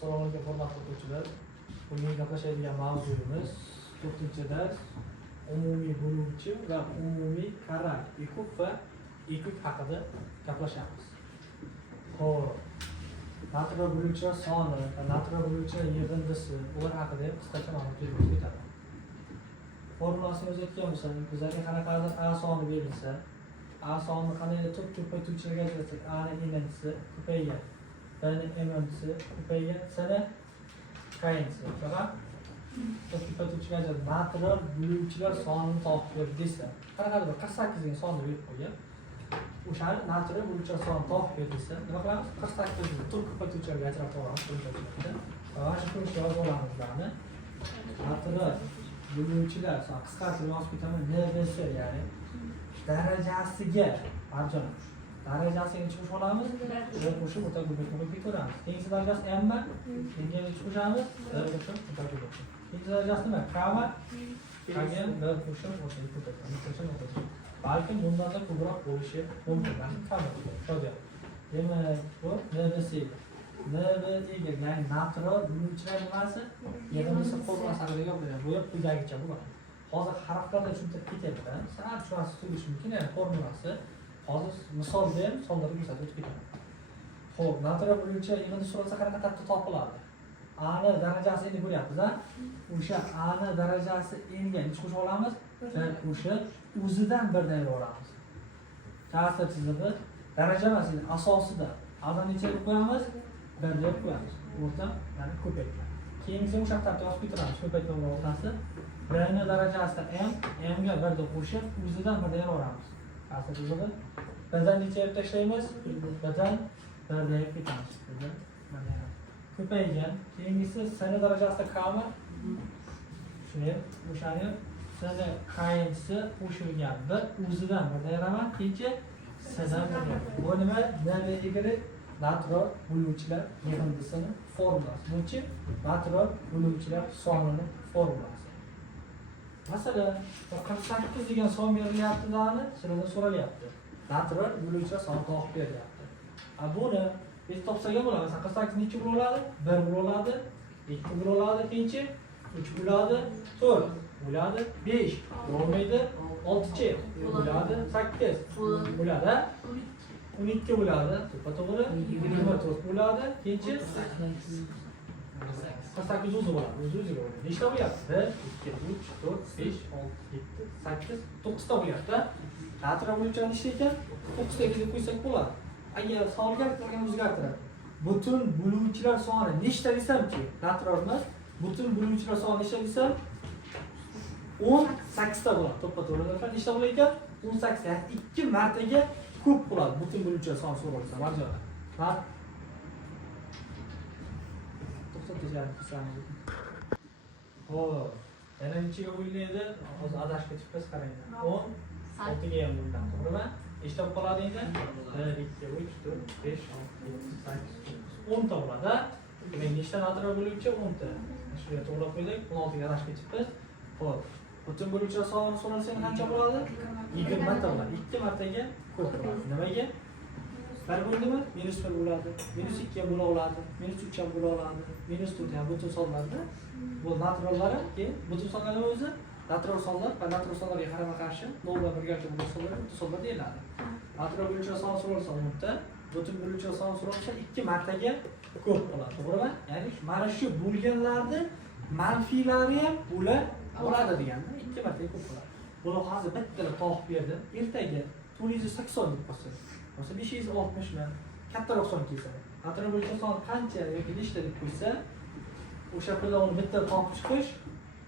Assalomu alaykum hurmatli o'quvchilar. Bugun gaplashadigan mavzuyimiz 4-dars umumiy bo'luvchi va umumiy karak ekuk va ekuk haqida gaplashamiz. Xo'p, natr bo'luvchilar soni va natr bo'luvchilar yig'indisi ular haqida qisqacha ma'lumot berib o'taman. Formulasini o'zayotgan bo'lsak, bizlarga qanaqadir a soni berilsa, a sonini qanday to'p ko'paytuvchilarga ajratsak, a ni enantisi ko'paygan, b ni enantisi ko'paygan, c ni kayinsi. Faqat to'p ko'paytuvchiga ajratib, natr bo'luvchilar sonini topib ber desa, qanaqadir bir 48 degan sonni berib qo'ygan. O'shani natr bo'luvchilar sonini topib ber desa, nima qilamiz? 48 ni to'p ko'paytuvchilarga ajratib olamiz qo'shimchalarda. Va mana shu kuncha yozib olamiz bularni. Natr bo'luvchilar soni qisqartirib yozib ketaman. NBS ya'ni darajasiga marjon darajasiga chiqish olamiz. Bir qo'shib o'ta ko'paytirib qo'yib ketaveramiz. Tengsi darajasi m mi? Tengiga chiqishamiz. Bir qo'shib o'ta ko'paytirib. Ikkinchi darajasi nima? k mi? Kga bir qo'shib o'ta ko'paytirib. Balkim bundan da ko'proq bo'lishi mumkin. Mana shu kabi qo'ydi. Demak, bu NBS NB'ga ya'ni natr bo'luvchilar nimasi? Yig'indisi formulasi haqida gapiramiz. Bu quyidagicha bo'ladi. Hozir harflarni tushuntirib ketyapti. Sal tushunasiz tuyulishi mumkin. Ya'ni formulasi hozir misolda ham sonlarga ko'rsatib o'tib ketaman. Xo'p, natr bo'luvchi yig'indisi so'ralsa qanaqa tartibda topiladi? A ni darajasini ko'ryapmiz-a? O'sha A ni darajasi n-ga nech qo'shib olamiz? Bir qo'shib o'zidan birdan yuboramiz. Ta'sir chizig'i daraja emas, asosida A'dan necha deb qo'yamiz? 1 deb qo'yamiz. O'rta, ya'ni ko'paytma. Keyingisi o'sha tartibda yozib ketiramiz. Ko'paytma o'rtasi b ni darajasida m ga 1 deb qo'shib o'zidan birdan yuboramiz. Ta'sir chizig'i birdan necha deb tashlaymiz? Birdan 1 deb ketamiz. Ko'paygan. Keyingisi s ni darajasida k mi? Shuni o'shani s ni kayinchisi qo'shilgan bir o'zidan birdan yaraman. Keyinchi s'dan bu nima? NB'ga natr bo'luvchilar yig'indisining formulasi. Bunchi natr bo'luvchilar sonining formulasi. Masalan, 48 degan son berilyapti-dani, sizlardan so'ralyapti. Natr bo'luvchilar soni topib beryapti. Buni biz topsak ham bo'ladi. 48 necha bo'ladi? 1 bo'ladi, 2 bo'ladi, keyinchi 3 bo'ladi, 4 bo'ladi, 5 bo'lmaydi, 6chi bo'ladi, 8 bo'ladi, 12 bo'ladi, to'g'ri, 24 bo'ladi, keyinchi 48 o'zi bo'ladi, o'zi bo'ladi. Nechta bo'lyapti? 1 2 3 4 5 6 7 8 9 ta bo'lyapti. Natr bo'luvchilar nechta ekan? 9 taga deb qo'ysak bo'ladi. Agar songa o'zgartirib, butun bo'luvchilar soni nechta desamchi, natrimiz butun bo'luvchilar soni nechta desam 18 ta bo'ladi. To'ppa-to'g'ri nechta bo'lar ekan? 18 ta. 2 martaga ko'p bo'ladi butun bo'luvchilar soni so'ralsa. Marjon. Ha. Xo'p, yana nechaga bo'linadi? Hozir adashib ketibmiz, qarang. 10 6 ga ham bo'linadi, to'g'rimi? Nechta bo'lib qoladi endi? 1 2 3 4 5 6 7 8 10 ta bo'ladi. Demak, nechta natr bo'luvchi? 10 ta. Shunga to'g'rilab qo'ydik. 16 ga adashib ketibmiz. Xo'p, butun bo'luvchilar sonini so'ralsa qancha bo'ladi? 20 ta bo'ladi. 2 martaga ko'p bo'ladi. Nimaga? 1 bo'ldimi? -1 bo'ladi. -2 ham bo'la oladi. -3 ham bo'la oladi. -4 ham butun sonlarda. Bu natrlar, keyin butun sonlar nima o'zi? Natr sonlar va natr sonlarga qarama-qarshi 0 dan 1 gacha bo'lgan sonlar butun sonlar deyiladi. Natr bo'luvchilar soni so'ralsa 10 ta, butun bo'luvchilar soni so'ralsa 2 martaga ko'p bo'ladi, to'g'rimi? Ya'ni mana shu bo'lganlarni manfiylari ham bo'ladi deganda 2 martaga ko'p bo'ladi. Buni hozir bittalab topib berdim. Ertaga 480 deb qo'ysa, bo'lsa 560 ni kattaroq son kelsa, natr bo'luvchilar soni qancha yoki nechta deb qo'ysa, o'sha pullarni bitta topib chiqish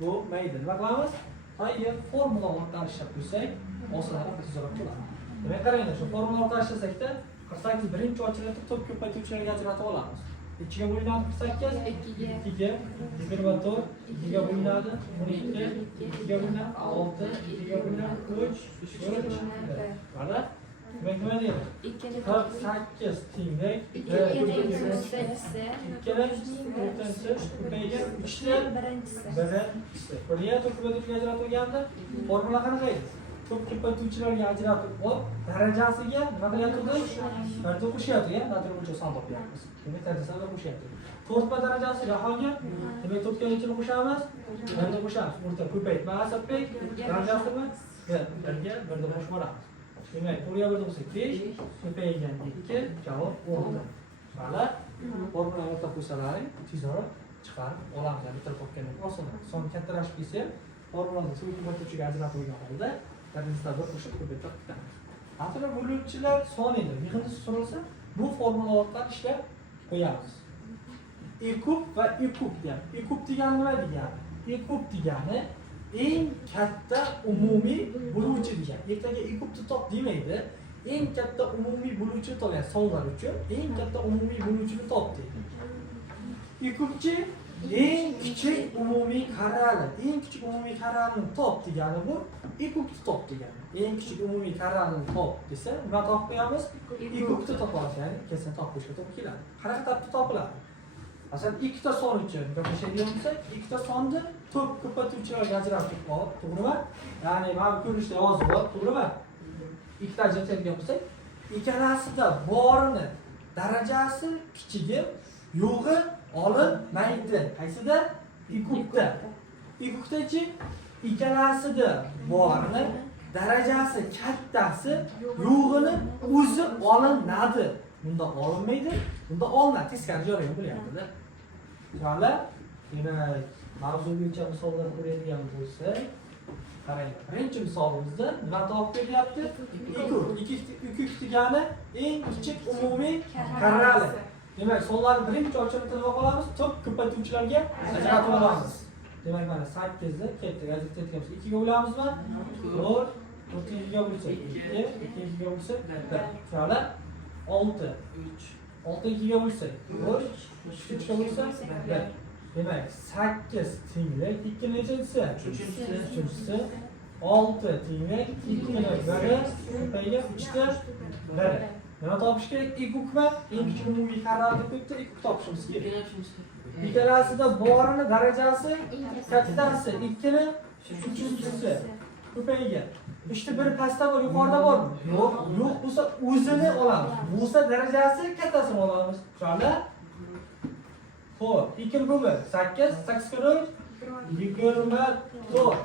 bu mayda. Nima qilamiz? Agar formula orqali ishlab qo'ysak, osonroq tezroq bo'ladi. Demak, qaranglar, shu formula orqali ishlasak-da 48 birinchi ochiladi, to'p ko'paytuvchilarga ajratib olamiz. Ichiga bo'linadi 48, 2 ga 24, 2 ga bo'linadi 12, 2 ga bo'linadi 6, 2 ga bo'linadi 3, 4. Mana demak nima deymiz? 48 tenglik 2 ko'paygan 3 ta birinchisi. Ko'ryapti, ko'paytuvchilarga ajratilganda formula qanaqa edi? Ko'p ko'paytuvchilarga ajratib olib, darajasiga nima qilyapti? Birda qo'shyapti, natr bo'yicha son topyapmiz. Demak, darajasiga qo'shyapti. to'rtma darajasiga hangi? Demak, to'rtga nechini qo'shamiz? Birni qo'shamiz. O'rta ko'paytma asadbek darajasimi? Birga birni qo'shib olamiz. Demak, 4 ga 1 bo'lsa 5, ko'paygan 2, javob 10. Mana formulani o'rtaga qo'ysalaring, tezroq chiqarib olamiz. Bitta topgandan oson. Son kattalashib kelsa, formulani suv ko'paytiruvchiga ajratib qo'ygan holda, darajasidan bir qo'shib ko'paytirib ketamiz. Aslida bo'luvchilar sonidir. Yig'indi so'ralsa, bu formula orqali ishlab qo'yamiz. E kub va E kub deyapti. E kub degani nima degani? E kub degani eng katta umumiy bo'luvchi degani. Ertaga E kubni top demaydi. Eng katta umumiy bo'luvchi topgan sonlar uchun eng katta umumiy bo'luvchini top deydi. E kubchi eng kichik umumiy qarali. Eng kichik umumiy qaralini top degani bu E kubni top degani. Eng kichik umumiy qaralini top desa, nima topib qo'yamiz? E kubni topamiz, ya'ni kesin topishga to'g'ri keladi. Qanaqa topib topiladi? Masalan, ikkita son uchun gaplashadigan bo'lsak, ikkita sonni to'p ko'paytiruvchilarga ajratib olib, to'g'rimi? Ya'ni mana bu ko'rinishda yozib olib, to'g'rimi? Ikkita ajratadigan bo'lsak, ikkalasida borini darajasi kichigi, yo'g'i olinmaydi. Qaysida? E kubda. E kubdachi ikkalasida borini darajasi kattasi, yo'g'ini o'zi olinadi. Bunda olinmaydi, bunda olinadi. Teskari jarayon bo'lyapti-da. Mana, demak, mavzu bo'yicha misollar ko'radigan bo'lsak, qarang. Birinchi misolimizda nima topib berilyapti? E kub degani eng kichik umumiy qarali. Demak, sonlarni birinchi o'lchamda tilib olamiz, to'p ko'paytiruvchilarga ajratib olamiz. Demak, mana 8 ni ketdik, ajratadigan bo'lsak, 2 ga bo'lamizmi? 4, 4 ga bo'lsa 2, 2 ga bo'lsa 1. Mana 6, 3, 6 2 ga bo'lsa 3, 3 ga bo'lsa 1. Demak, 8 tenglik 2 nechanchisi? 3-chi. 6 tenglik 2 ning 1 ko'paygan 3 da 1. Nima topish kerak? E kubmi? Eng kichik umumiy qarorni qo'yibdi, E kub topishimiz kerak. Ikkalasida borini darajasi kattasi 2 ning 3-chisi ko'paygan. 3 ta 1 pastda bor, yuqorida bormi? Yo'q. Yo'q bo'lsa o'zini olamiz. Bo'lsa darajasi kattasini olamiz. Tushunarli? Xo'p, 2 ning 8, 8 kuni 24.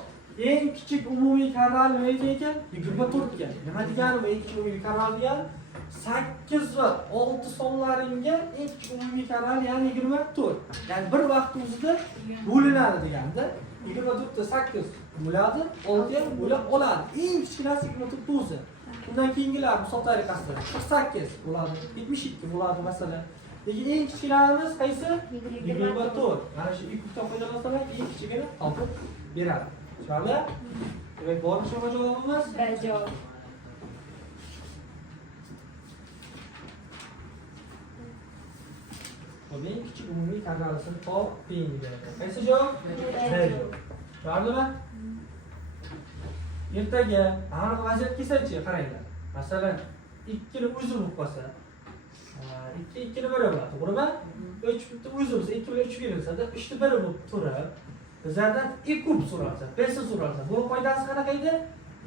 Eng kichik umumiy qaror nima ekan? 24 ekan. Nima degani bu eng kichik umumiy qaror degani? 8 va 6 sonlaringga eng kichik umumiy qaror, ya'ni 24. Ya'ni bir vaqt o'zida bo'linadi deganda, 24 ta 8 bo'ladi, 6 ham bo'lib oladi. Eng kichkinasi 24 o'zi. Undan keyingilar misol tariqasida 48 bo'ladi, 72 bo'ladi masalan. Lekin eng kichiklarimiz qaysi? 24. Mana shu ikki kubdan foydalansalar, eng kichigini topib beradi. Tushunarli? Demak, bormi shu javobimiz? Javob. Eng kichik umumiy qarorasini toping deydi. Qaysi javob? Javob. Tushunarlimi? Ertaga aniq vaziyat kelsa-chi, qaranglar. Masalan, 2 ni o'zi bo'lib qolsa, 2 2 ni 1 bo'ladi, to'g'rimi? 3 bitta o'zi bo'lsa, 2 bilan 3 berilsa-da, 3 ni 1 bo'lib turib, bizlardan E kub so'ralsa, B'si so'ralsa, bu qoidasi qanaqa edi?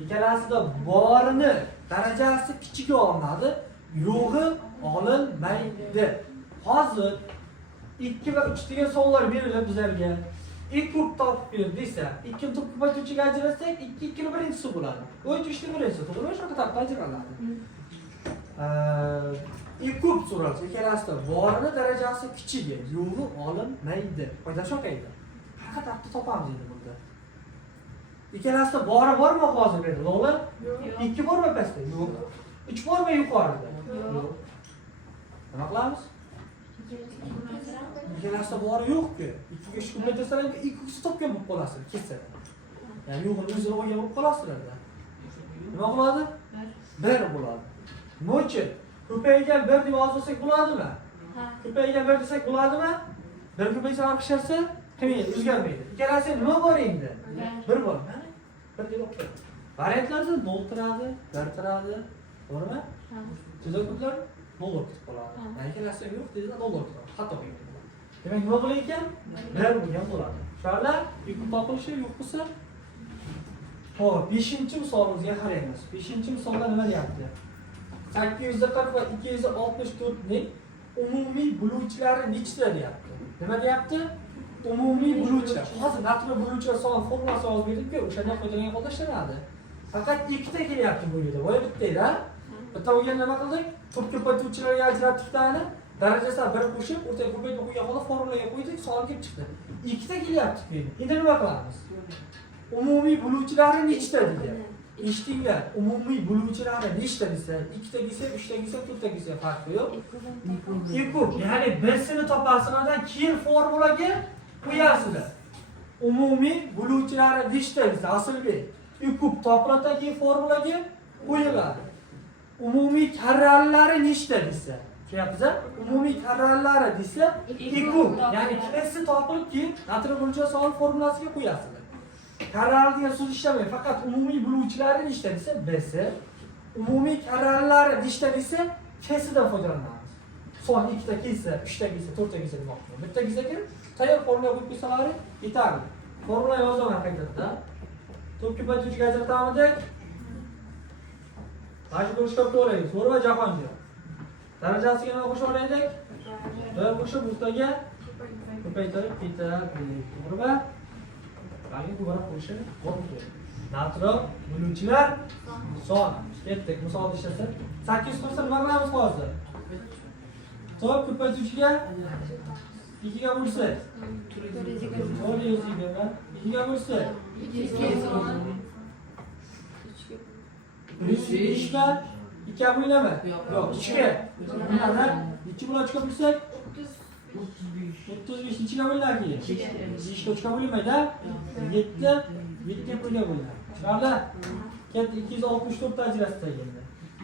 Ikkalasida borini darajasi kichigi olinadi, yo'g'i olinmaydi. Hozir 2 va 3 degan sonlar berilib bizlarga. E kub topib ber desa, 2 ni ko'paytiruvchiga ajratsak, 2 2 ni birinchisi bo'ladi. 3 ni birinchisi, to'g'rimi? Shunaqa topib ajraladi. E kub so'ralsa, ikkalasida borini darajasi kichigi, yo'g'i olinmaydi. Qoida shunaqa edi. Qanaqa topib topamiz endi bunda? Ikkalasida bori bormi hozir berdi? To'g'ri? 2 bormi pastda? Yo'q. 3 bormi yuqorida? Yo'q. Nima qilamiz? Ikkalasida bori yo'q-ku. 2 ga ko'paytirsalar, 2 topgan bo'lib qolasizlar, ketsa. Ya'ni yo'g'ini o'zini olgan bo'lib qolasizlar-da. Nima bo'ladi? 1 bo'ladi. Nima uchun? Ko'paygan 1 deb yozsak bo'ladimi? Ha. Ko'paygan 1 desak bo'ladimi? 1 ko'paysa orqashasi qiyin, o'zgarmaydi. Ikkalasi nima bor endi? 1 bor. Mana 1 deb o'qib. Variantlarda 0 turadi, 1 turadi. To'g'rimi? Ha. Tezaklar 0 kutib qoladi. Mana ikkalasi yo'q desa 0 kutib. Xato bo'lgan. Demak, nima bo'lar ekan? 1 bo'lgan bo'ladi. Shularlar yuk topilishi yo'q bo'lsa, xo'p, 5-misolimizga qaraymiz. 5-misolda nima deyapti? 840 va 264 ning umumiy bo'luvchilari nechta deyapti? Nima deyapti? Umumiy bo'luvchilar. Hozir natijada bo'luvchilar son formulasi yozib berdik-ku, o'shandan foydalangan holda ishlanadi. Faqat ikkita kelyapti bu yerda. Voy bitta-da. Bitta o'yin nima qildik? Ko'p ko'paytuvchilarga ajratishdan darajasidan bir qo'shib, o'rtaga ko'paytib qo'ygan holda formulaga qo'ydik, savol kelib chiqdi. Ikkita kelyapti keyin. Endi nima qilamiz? Umumiy bo'luvchilari nechta deydi? Eshitdinglar, umumiy bo'luvchilari nechta desa, ikkita desa, uchta desa, to'rtta desa farqi yo'q. Ko'p, ya'ni birsini topasizlardan keyin formulaga qo'yasizlar. Umumiy bo'luvchilari nechta desa, Aslbek, ko'p topiladidan keyin formulaga qo'yiladi. Umumiy karralari nechta desa, tushunyapsiz? Umumiy karralari desa, ko'p, ya'ni qaysi topilib keyin natijada bo'yicha savol formulasiga qo'yasizlar. Karrarlar degan so'z ishlamaydi, faqat umumiy bo'luvchilari nechta desa, B'si, umumiy karrarlari nechta desa, K'sidan foydalanamiz. Son ikkita kelsa, uchta kelsa, to'rtta kelsa demoqchiman. Bitta kelsa-ki, tayyor formula qo'yib qo'ysalar yetarli. Formula yozaman qaytadan. To'p ko'paytuvchiga ajratamiz. Majbur bo'lishga to'g'ri. So'ri va Jahongir. Darajasiga nima qo'shib olaylik? Bir qo'shib o'rtaga ko'paytirib ketadi. To'g'rimi? Qani bu bora qo'shib bo'ldi. Natro bo'luvchilar son. Ketdik. Misol ishlasa 800 qilsa nima qilamiz hozir? To'p ko'paytuvchiga 2 ga bo'lsa 420 ga 2 ga bo'lsa 3 ga 2 ga bo'ladimi? Yo'q, 3 ga. Mana 2 bilan 3 ga bo'lsak 35 2 ga bo'ladimi? 5 ga 3 ga bo'lmaydi-da. 7 ga 1 ga bo'ladi. Tushunarli? Ket 264 ta ajratsa endi.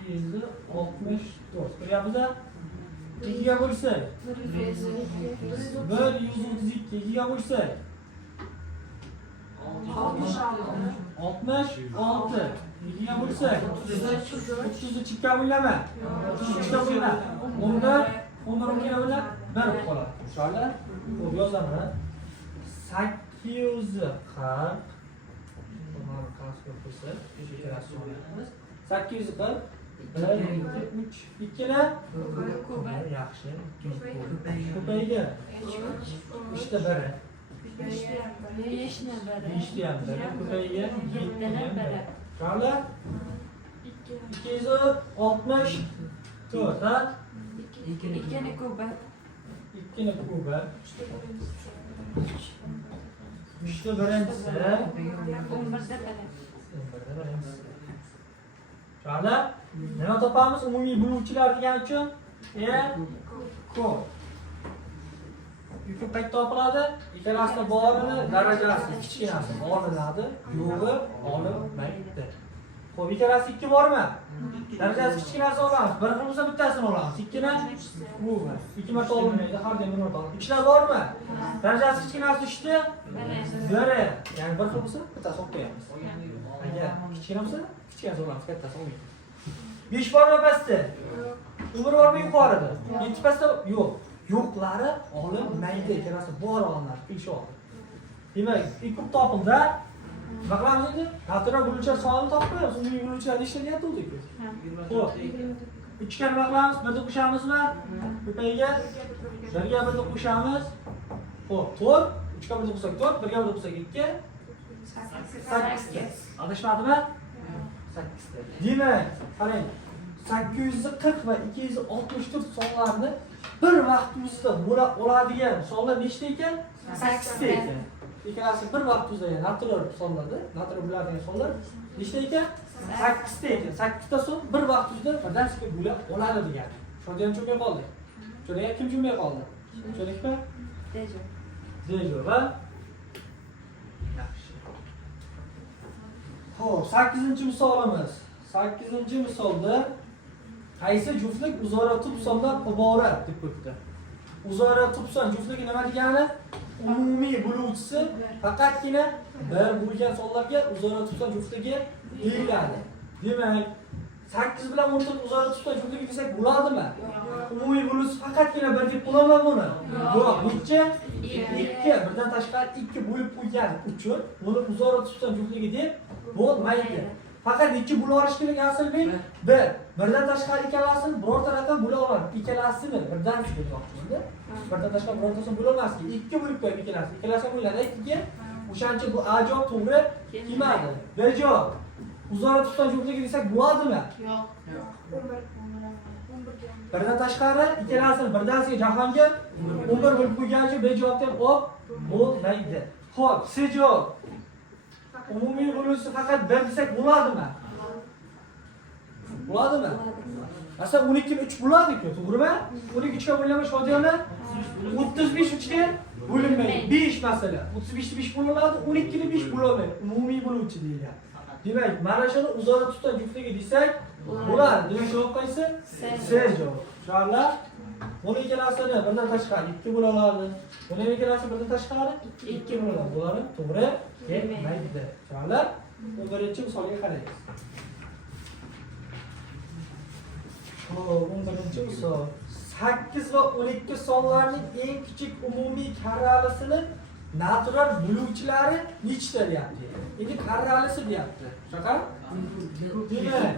264. Ko'ryapsiz-a? 2 ga bo'lsak 132 2 ga bo'lsak 66 2 ga bo'lsak 33 ga bo'ladimi? 3 ga bo'ladi. Unda 12 ga bo'ladi. 1 qoladi. Tushunarli? Xo'p, yozaman. 840 mana qasqa bo'lsa, 840 1 2 3 ikkala yaxshi. Ko'paydi. 3 ta 1. 5 ni 1. 5 ni 1. Ko'paydi. 7 ni 1. Qani? 264 ha? 2 ni ko'pay. 2 ni ko'pay. 3 ta birinchisi. 11 da birinchisi. Qani? Nima topamiz umumiy bo'luvchilar degan uchun? Ko'p. Ko'p qayta topiladi. Ikkalasida borini darajasi kichkinasi olinadi, yo'g'i olinmaydi. Xo'p, ikkalasi 2 bormi? Darajasi kichkinasi olamiz. Bir xil bo'lsa bittasini olamiz. 2 ni bu. 2 marta olinmaydi, har doim bir marta olamiz. 3 bormi? Darajasi kichkinasi 3 ta 1. Ya'ni bir xil bo'lsa bittasini olib qo'yamiz. Agar kichkina bo'lsa, kichkinasi olamiz, kattasini olmaymiz. 5 bormi pastda? Umr bormi yuqorida? 7 pastda yo'q. Yo'qlari olinmaydi, ikkalasi bor olinadi, kelishib. Demak, ko'p topildi. Nima qilamiz endi? Natijada bo'luvchilar sonini topib qo'yamiz. Umumiy bo'luvchilar nechta deyapti o'zi? Xo'p. 3 ga nima qilamiz? 1 ni qo'shamizmi? Ko'payga 1 ga 1 ni qo'shamiz. Xo'p, 4. 3 ga 1 ni qo'shsak 4, 1 ga 1 ni qo'shsak 2. 8. Adashmadimi? 8 ta. Demak, qarang. 840 va 264 sonlarni bir vaqtimizda bo'la oladigan sonlar nechta ekan? 8 ta ekan. Ikkalasi bir vaqtimizda, ya'ni naturalar sonlarda, natural bo'ladigan sonlar nechta ekan? 8 ta ekan. 8 ta son bir vaqtimizda birdansiga bo'la oladi degan. Shunda ham cho'kib qoldi. Cho'raga kim cho'may qoldi? Cho'rakmi? Dejo. Dejo va yaxshi. Xo'p, 8-misolimiz. 8-misolda qaysi juftlik o'zaro tub sondan iborat deb o'tdi. O'zaro tub son juftligi nima degani? Umumiy bo'luvchisi faqatgina bir bo'lgan sonlarga o'zaro tub son juftligi deyiladi. Demak, 8 bilan 14 o'zaro tub son juftligi desak bo'ladimi? Umumiy bo'luvchisi faqatgina bir deb bo'ladimi buni? Yo'q, necha? 2. Birdan tashqari 2 bo'lib qo'ygan uchun buni o'zaro tub son juftligi deb bo'lmaydi. Faqat 2 bo'la olish kerak Aslbek. 1. Birdan tashqari ikkalasini birorta raqam bo'la oladi. Ikkalasini birdan bo'lmoqchimda. Birdan tashqari birontasini bo'lolmasdi. 2 bo'lib qo'yib ikkalasi. Ikkalasi bo'ladi. 2. O'shancha bu A javob to'g'ri kelmadi. B javob. Uzora tutgan juftlik desak bo'ladimi? Yo'q. Birdan tashqari ikkalasini birdansiga jahonga 11 bo'lib qo'ygancha B javobdan hop bo'lmaydi. Xo'p, C javob. Umumiy bo'luvchi faqat 1 desak bo'ladimi? Bo'ladimi? Aslida 12 ni 3 bo'ladi-ku, to'g'rimi? 12 ga bo'linamiz Shodiyona 35 3 ga bo'linmaydi. 5 masala. 35 ni 5 bo'linadi, 12 ni 5 bo'lolmaydi. Umumiy bo'luvchi deyiladi. Demak, mana shuni uzora tutgan juftligi desak bo'ladi. Demak, javob qaysi? C javob. Tushunarli? Buni ikkalasini birdan tashqari 2 bo'la oladi. Buni ikkalasi birdan tashqari 2 bo'la oladi. Bular to'g'ri kelmaydi. Tushunarli? 11-chi misolga qaraymiz. 11-chi misol. 8 va 12 sonlarning eng kichik umumiy karralisini natural bo'luvchilari nechta deyapti. Endi karralisi deyapti. Shaqar? Demak,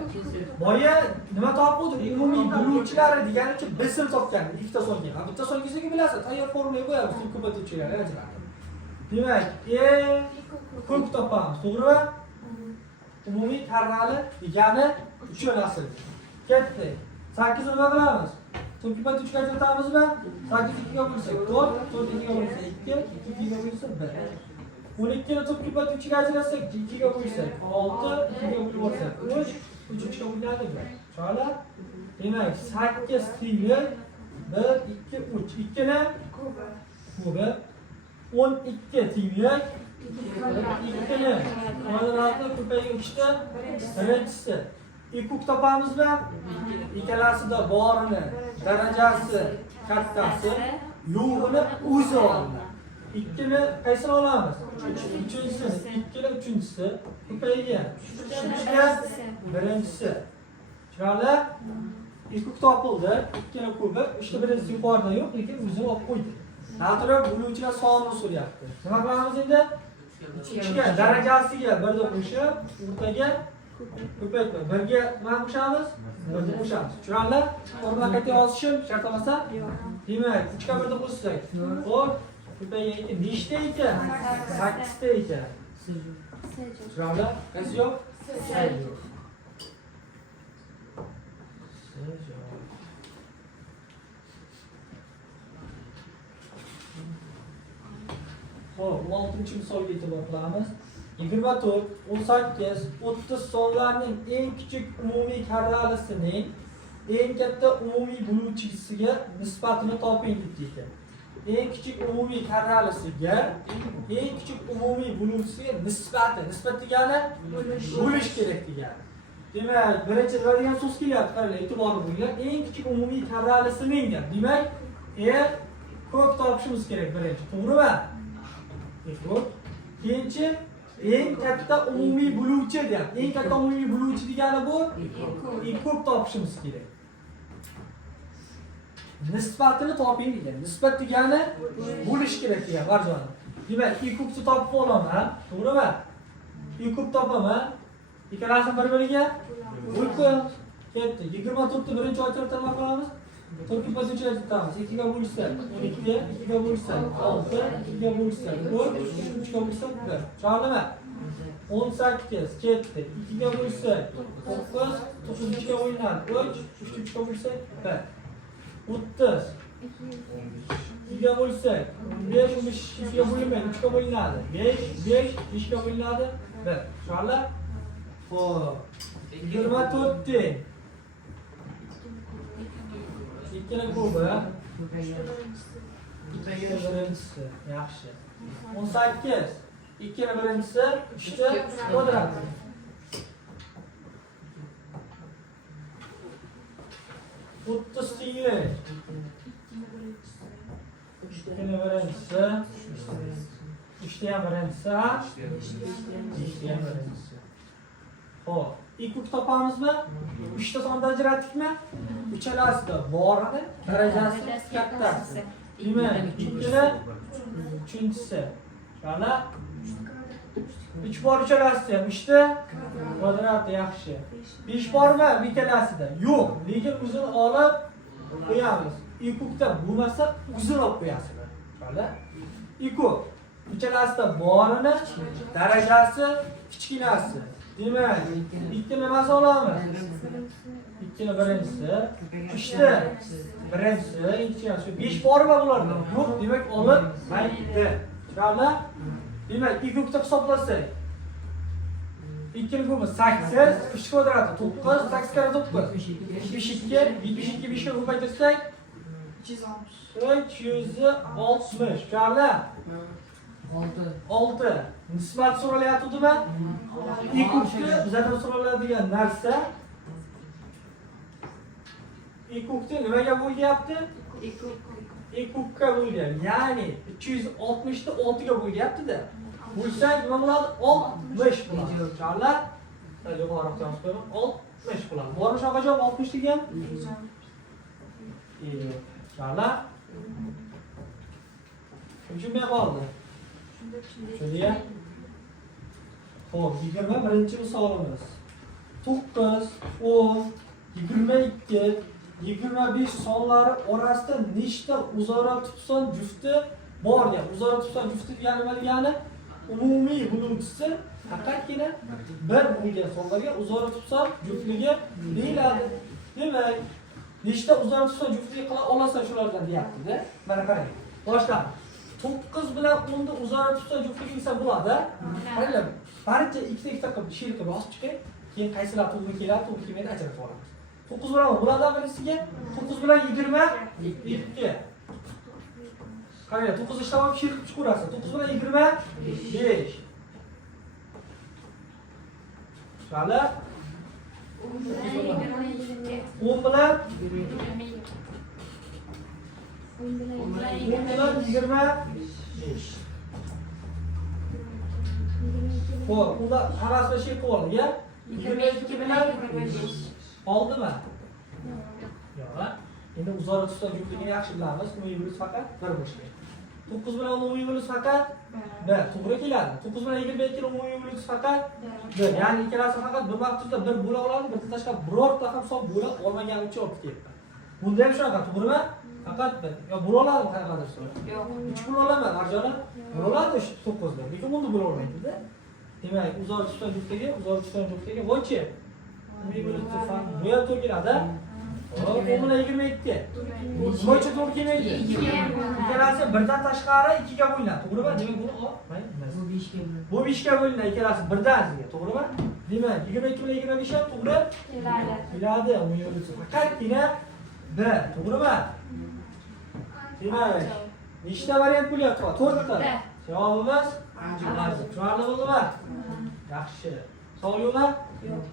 boya nima topdik? Umumiy bo'luvchilari deganicha bism topgan, ikkita songa. Ha, bitta songizni bilasiz, tayyor formula qo'yamiz, ko'paytiruvchilar ajratib. Demak, ko'p topamiz, to'g'rimi? Umumiy karrali degani uchalasi. Ketdi. 8 ni nima qilamiz? Ko'paytirib ajratamizmi? 8 2 ga bo'lsa 4, 4 2 ga bo'lsa 2, 2 ga bo'lsa 1. 12 ni ko'paytirib ajratsak 2 ga bo'lsak 6, 2 ga bo'lsa 3, 3 ga bo'ladi 1. Tushunarli? Demak, 8 tiylik 1 2 3. 2 ni kubi 12 tiylik 2 ni kvadrati ko'payguncha birinchisi. Ikuk topamizmi? Ikkalasida borini, darajasi kattasi, yo'g'ini o'zi olinadi. 2 ni qaysini olamiz? 3-chisini, 2 ni 3-chisi ko'paygan. 3 ni birinchisi. Tushunarli? Ikuk topildi, 2 ni kubi, 3 ni birinchisi yuqorida yo'q, lekin o'zini olib qo'ydi. Natural bo'luvchilar sonini so'rayapti. Nima qilamiz endi? 3 ga darajasiga 1 deb qo'shib, o'rtaga ko'paytma. 1 ga nima qo'shamiz? 1 deb qo'shamiz. Tushunarli? Formula qayta yozishim shart emas-a? Demak, 3 ga 1 deb qo'shsak, xo'p, ko'paygan ekan. Nechta ekan? 8 ta ekan. Tushunarli? Qaysi javob? C javob. Xo'p, 6-chi misolga e'tibor qilamiz. 24, 18, 30 sonlarning eng kichik umumiy karralisining eng katta umumiy bo'luvchisiga nisbatini toping deydi. Eng kichik umumiy karralisiga eng kichik umumiy bo'luvchisiga nisbati. Nisbat degani bo'lish kerak degani. Demak, birinchi nima degan so'z kelyapti? Qaranglar, e'tiborli bo'linglar. Eng kichik umumiy karralisining gap. Demak, ko'p topishimiz kerak birinchi. To'g'rimi? Ko'p. Ikkinchi eng katta umumiy bo'luvchi deyapti. Eng katta umumiy bo'luvchi degani bu ko'p topishimiz kerak. Nisbatini toping degan. Nisbat degani bo'lish kerak degan Marjon. Demak, ko'pni topib olaman, to'g'rimi? Ko'p topaman. Ikkalasini bir-biriga bo'lib qo'yamiz. Ketdi. 24 ni birinchi ochirib nima qilamiz? 4 ga qo'shib aytamiz. 2 ga bo'lsak 12, 2 ga bo'lsak 6, 2 ga bo'lsak 4, 3 ga bo'lsak 1. Tushundingmi? 18 ketdi. 2 ga bo'lsak 9, 9 ga o'ynadi. 3, 3 ga bo'lsak 1. 30 2 ga bo'lsak 5, 5 ga bo'linmaydi. 3 ga bo'linadi. 5, 5, 5 ga bo'linadi. 1. Tushundingmi? Xo'p. 24 teng 2 ni kubi, 2 ni birinchisi, yaxshi. 18, 2 ni birinchisi, 3 ni kvadrati. 30 tenglik. 2 ni birinchisi, 3 ni ham birinchisi, 5 ni ham birinchisi. Xo'p, ikki topamizmi? 3 ta sonda ajratdikmi? Uchalasida borini, darajasi kattasi. Demak, 2 ni 3-chisi. Mana 3 bor uchalasida ham 3 ta kvadrati yaxshi. 5 bormi ikkalasida? Yo'q, lekin o'zini olib qo'yamiz. ikukda bo'lmasa uzun olib qo'yasizlar. Mana ikuk uchalasida borini darajasi kichkinasi. Demak, ikkini nimasi olamiz? Ikkini birinchisi, uchta birinchisi, ikkinchisi 5 bor bo'lardi. Yo'q, demak olib maydi. Tushunarli? Demak, ikukda hisoblasak 2 kubi 8, 3 kvadrati 9, 8 kare 9. 72, 72 5 ga ko'paytirsak 360. Tushunarli? 6. Nisbat so'ralayaptimi? Ikukni bizdan so'raladigan narsa ikukni nimaga bo'lyapti? Ikukka bo'lyapti. Ya'ni 360 ni 6 ga bo'lyapti-da. Bo'lsak nima bo'ladi? 60 bo'ladi. Tushunarli? Yuqoriroq yozib qo'ying. 60 bo'ladi. Bormi shunga javob 60 degan? Tushunarli? Tushunmay qoldi. Shunday. Xo'p, 21-chi misolimiz. 9, 10, 22, 25 sonlari orasida nechta o'zaro tutson jufti bor deb. O'zaro tutson jufti degani nima degani? Umumiy bo'luvchisi faqatgina bir bo'lgan sonlarga o'zaro tutson juftligi deyiladi. Demak, nechta o'zaro tutson juftligi qila olasan shulardan deyapti-da. Mana qarang. Boshlaymiz. 9 bilan 10 ni o'zaro tutson juftligi desa bo'ladi. Qaranglar, barcha ikkita qilib she'r qilib yozib chiqing. Keyin qaysilar to'g'ri keladi, to'g'ri kelmaydi ajratib olamiz. 9 bilan bo'ladi birisiga, 9 bilan 22. Qaranglar, 9 ishlamam she'r qilib chiqarasiz. 9 bilan 25. Tushunarli? 10 bilan 25. Xo'p, unda hammasi she'r qilib oling, ya? 22 bilan 25. Oldimi? Yo'q. Endi o'zaro tutgan juftligini yaxshi bilamiz. Umumiy bo'lsa faqat 1 bo'lishi. 9 bilan umumiy bo'lsa faqat 1. To'g'ri keladi. 9 bilan 22 umumiy bo'lsa faqat 1. Ya'ni ikkalasi faqat bir vaqtda 1 bo'la oladi, bitta tashqari birorta ham hisob bo'la olmagani uchun olib ketyapti. Bunda ham shunaqa, to'g'rimi? Faqat 1. Yo, bo'la oladimi qanaqadir so'z? Yo'q. 3 bo'la olaman, Marjona. Bo'la oladi shu 9 da. Lekin bunda bo'la olmaydi-da. Demak, o'zaro tutgan juftligi vochi. Umumiy bo'lsa faqat bu ham to'g'ri keladi. Hop, 10 bilan 22. Vochi to'g'ri kelmaydi. Ikkalasi birdan tashqari 2 ga bo'linadi, to'g'rimi? Demak, buni olmaymiz. Bu 5 ga bo'linadi, ikkalasi birdan sizga, to'g'rimi? Demak, 22 bilan 25 ham to'g'ri keladi. Umumiy bo'lsa faqatgina 1, to'g'rimi? Demak, nechta variant bo'lyapti? 4 ta. Javobimiz tushunarli bo'ldimi? Yaxshi. Savol yo'qmi? Yo'q.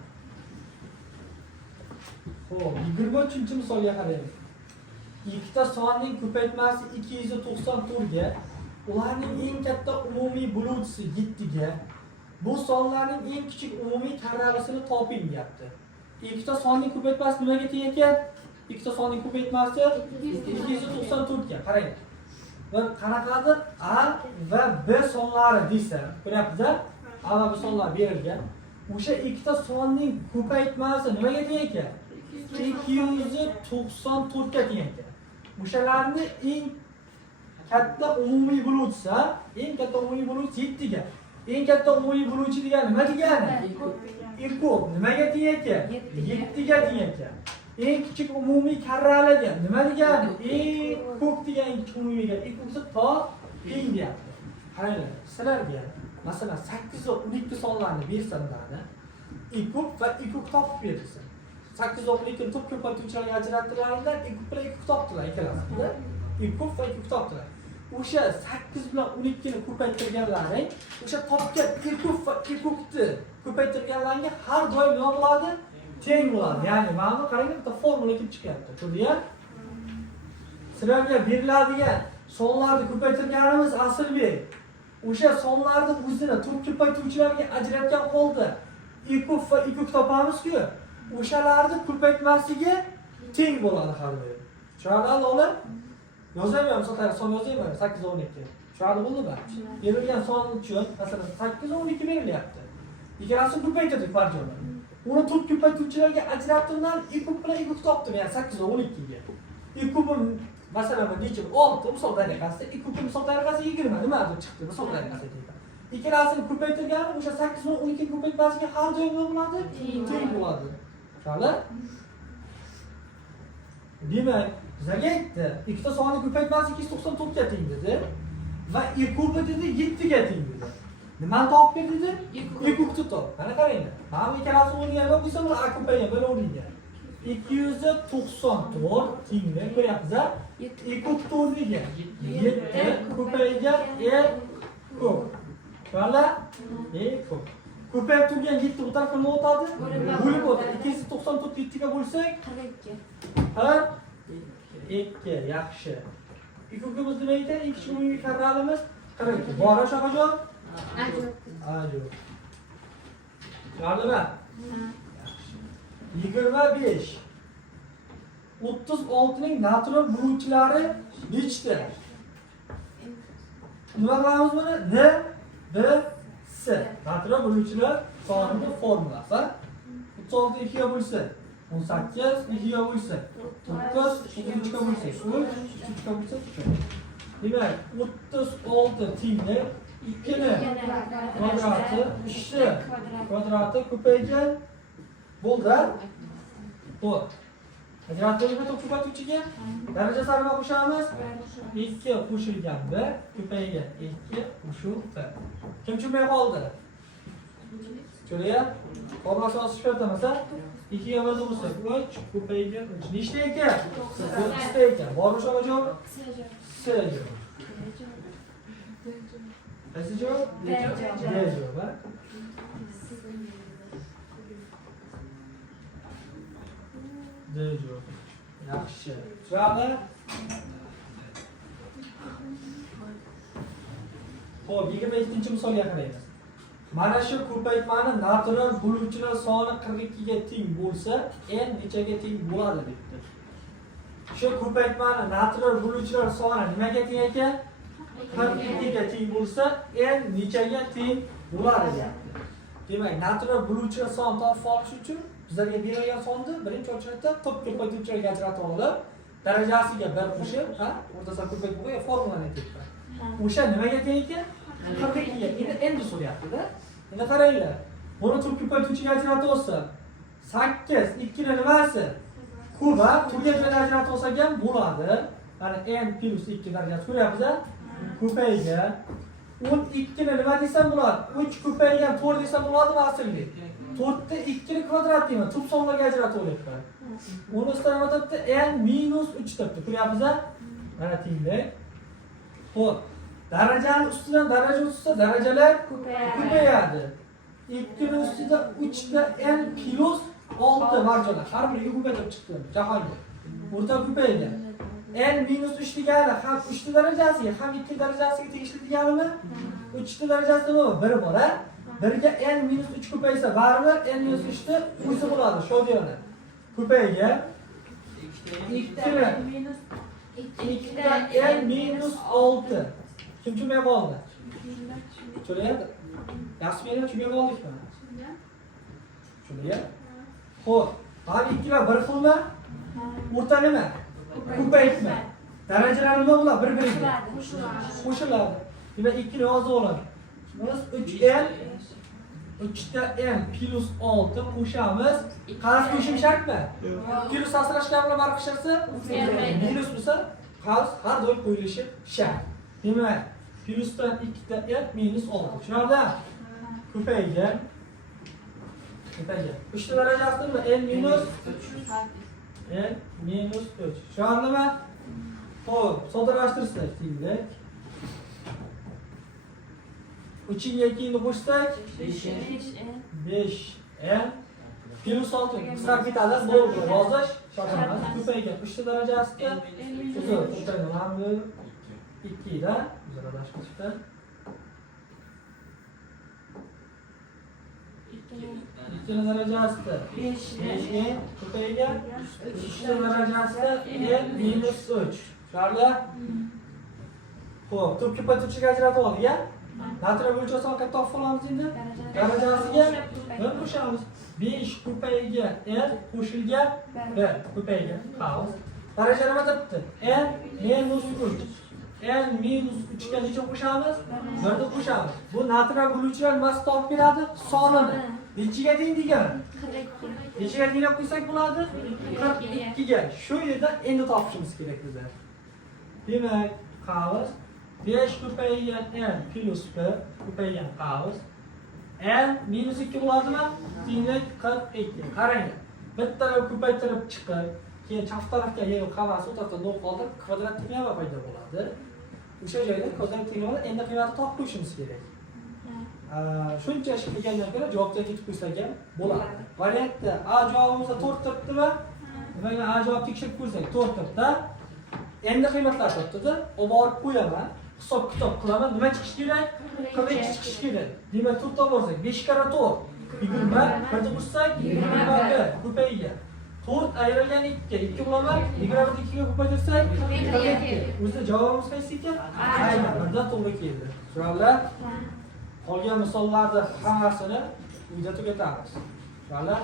Xo'p, 23-misolga qaraymiz. Ikkita sonning ko'paytmasi 294 ga, ularning eng katta umumiy bo'luvchisi 7 ga, bu sonlarning eng kichik umumiy karralisini toping deyapti. Ikkita sonning ko'paytmasi nimaga teng ekan? Ikkita sonning ko'paytmasi 294 ga. Qarang. Bir qanaqadir A va B sonlari desa, ko'ryapsiz-a? A va B sonlar berilgan. O'sha ikkita sonning ko'paytmasi nimaga teng ekan? 294 ga teng ekan. O'shalarni eng katta umumiy bo'luvchisi, eng katta umumiy bo'luvchi 7 ga. Eng katta umumiy bo'luvchi degani nima degani? Ikuk nimaga teng ekan? 7 ga teng ekan. Eng kichik umumiy karraliga nima degani? Ikuk degan eng kichik umumiyga ikuksa to teng deyapti. Qaranglar, sizlarga masalan 8 va 12 sonlarni bersam-da, ikuk va ikuk topib bersa. 8 va 12 top ko'paytuvchilarga ajratilganlar, ikuk bilan ikuk topdilar ikkalasi. Ikuk va ikuk topdilar. O'sha 8 bilan 12 ni ko'paytirganlaring, o'sha topgan ikuk va ikukni ko'paytirganlarga har doim nima bo'ladi? Teng bo'ladi. Ya'ni mana qarang, bitta formula kelib chiqyapti. Ko'rdingmi? Sizlarga beriladigan sonlarni ko'paytirganimiz Asilbek. O'sha sonlarni o'zini top ko'paytuvchilarga ajratgan holda ikuk va ikuk topamiz-ku, o'shalarni ko'paytmasiga teng bo'ladi har doim. Tushunarli olar? Yozayman, misol son yozayman 8 va 12. Tushunarli bo'ldimi? Berilgan son uchun masalan 8 va 12 berilyapti. Ikkalasini ko'paytirdik barjona. Uni top ko'paytuvchilarga ajratilgan ikuk bilan ikuk topdim, ya'ni 8 va 12 ga. Masalan, necha 6 misol tariqasida, 2 kub misol tariqasi 20 nima deb chiqdi misol tariqasi deydi. Ikkalasini ko'paytirgani o'sha 8 ni 12 ko'paytmasiga har doim nima bo'ladi? Teng bo'ladi. Tushunarli? Demak, bizga aytdi, ikkita sonni ko'paytmasi 294 ga teng dedi va 2 kubi dedi 7 ga teng dedi. Nimani topib berdi dedi? 2 kubni top. Mana qarang. Mana ikkalasini o'rniga qo'ysa, bular a ko'paygan bo'la o'rniga. 294 tengni ko'ryapsiz-a? 2 kubni o'rniga 7 ko'paygan kub. Tushunarli? Kub. Ko'payib turgan 7 bu tarafga nima o'tadi? Bo'lib o'tadi. 294 7 ga bo'lsak 42. Yaxshi. 2 kubimiz nima edi? 2 umumiy karralimiz 42. Bor o'shaqa javob? Ajo'b. Tushunarlimi? 25. 36 ning natron bo'luvchilari nechta? Nima qilamiz buni? N, B, S. Natron bo'luvchilar sonining formulasi. 36 2 ga bo'lsa 18, 2 ga bo'lsa 9, 3 ga bo'lsa 3 ga bo'lsa 3. Demak, 36 tengli 2 ni kvadrati 3 ni kvadrati ko'paygan bo'ldi. To'g'ri. Ajratib bo'lgan ko'paytuvchiga daraja sari qo'shamiz. 2 qo'shilgan 1 ko'paygan 2 qo'shib 1. Kim tushunmay qoldi? Tushunayapti? Formulasi yozishga o'tamasa 2 ga 1 bo'lsa 3 ko'paygan 3. Nechta ekan? 4 ta ekan. Bor o'sha javob? S javob. Qaysi javob? D javob. D javob. Yaxshi. Tushunarli? Xo'p, 22-misolga qaraymiz. Mana shu ko'paytmani natron bo'luvchilar soni 42 ga teng bo'lsa, n nechaga teng bo'ladi debdi. Shu ko'paytmani natron bo'luvchilar soni nimaga teng ekan? 42 ga teng bo'lsa, n nechaga teng bo'ladi deyapti. Demak, natron bo'luvchilar soni topib olish uchun bizlarga berilgan sonni birinchi o'lchamda to'p ko'paytuvchilarga ajratib olib, darajasiga 1 qo'shib, o'rtasida ko'paytuvga formulani aytibman. O'sha nimaga teng ekan? 42 ga. Endi so'rayapti-da. Endi qaranglar. Buni to'p ko'paytuvchiga ajratib olsa, 8 2 ni nimasi? Kuba turga ajratib olsak ham bo'ladi. Mana n plus 2 darajasi ko'ryapsiz-a? Ko'paygan 12 ni nima desam bo'ladi? 3 ko'paygan 4 desam bo'ladimi asliga? 4 ni 2 ni kvadrat deyman. Tub sonlarga ajratib olyapman. Uni ustidan nima topdi? n minus 3 topdi. Ko'ryapsiz-a? Mana tenglik. Xo'p. Darajani ustidan daraja o'tsa, darajalar ko'payadi. 2 ni ustida 3 ta n plus 6 marjolar. Har biriga ko'payib chiqdi. Jahonga. O'rta ko'paygan. n minus 3 degani ham 3 ta darajasiga, ham 2 darajasiga tegishli deganimi? 3 ta darajasi nima? 1 bor, a? 1 ga n minus 3 ko'paysa, baribir n minus 3 ta o'zi bo'ladi, shodiyona. Ko'paygan 2 ta n minus 6. Kim tushunmay qoldi? Tushunyapti? Yaxshi meni tushunmay qoldikmi? Tushunyapti? Xo'p, mana ikkilar bir xilmi? O'rta nima? Ko'paytma. Darajalar nima bo'ladi? Bir-biriga qo'shiladi. Demak, 2 ni yozib olamiz. Biz 3n 3 ta n plus 6 qo'shamiz. Qarz qo'shim shartmi? Plus asrashgan bilan barq qilsa, minus bo'lsa, qarz har doim qo'yilishi shart. Demak, plusdan 2 ta n minus 6. Tushunarli? Ko'paygan. 3 ta darajasida n minus 3. Tushunarlimi? Xo'p, soddalashtirsak tenglik. 3 ga 2 ni qo'shsak 5n plus 6. Qisqarib ketadi, bo'ldi. Yozish shart. Ko'paygan 3 ta darajasida ko'paygan. Mana bu 2 da zararlashib chiqdi. 2 darajasida 5 ko'paygan 3 darajasida n minus 3. Tushunarli? Xo'p, to'p ko'paytuvchiga ajratib oldik, a? Natron bo'yicha son katta olamiz endi. Darajasiga 1 qo'shamiz. 5 ko'paygan n qo'shilgan 1 ko'paygan. Xo'p. Daraja nima debdi? N minus 3. N minus 3 ga necha qo'shamiz? 1 ni qo'shamiz. Bu natural bo'luvchilar mass topib beradi sonini. Nechiga teng degani? 42. Nechiga tenglab qo'ysak bo'ladi? 42 ga. Shu yerda endi topishimiz kerak bizlar. Demak, qavs 5 ko'paygan n plus 1 ko'paygan qavs n minus 2 bo'ladimi? Tenglik 42. Qarang. Bittalar ko'paytirib chiqib, keyin chap tarafga yig'ib qavs o'rtasida 0 qoldirib, kvadrat tenglama paydo bo'ladi. O'sha joyda kvadrat tenglama endi qiymatini topib qo'yishimiz kerak. Shuncha ish qilgandan ko'ra javobga ketib qo'ysak ham bo'ladi. Variantda A javobimizda 4 turibdimi? Demak, A javob tekshirib ko'rsak 4 turibdi. Endi qiymatlar topdi-da, olib borib qo'yaman. Hisob-kitob qilaman. Nima chiqish kerak? 42 chiqish kerak. Demak, 4 topib olsak 5 karra 4 20. Birda qo'shsak 22 ko'paygan. 4 ayrilgan 2, 2 bo'laman. 21 2 ga ko'paytirsak 42. O'zi javobimiz qaysi ekan? Aynan birdan to'g'ri keldi. Tushunarlar? Qolgan misollarni hammasini uyda tugatamiz. Tushunarlar?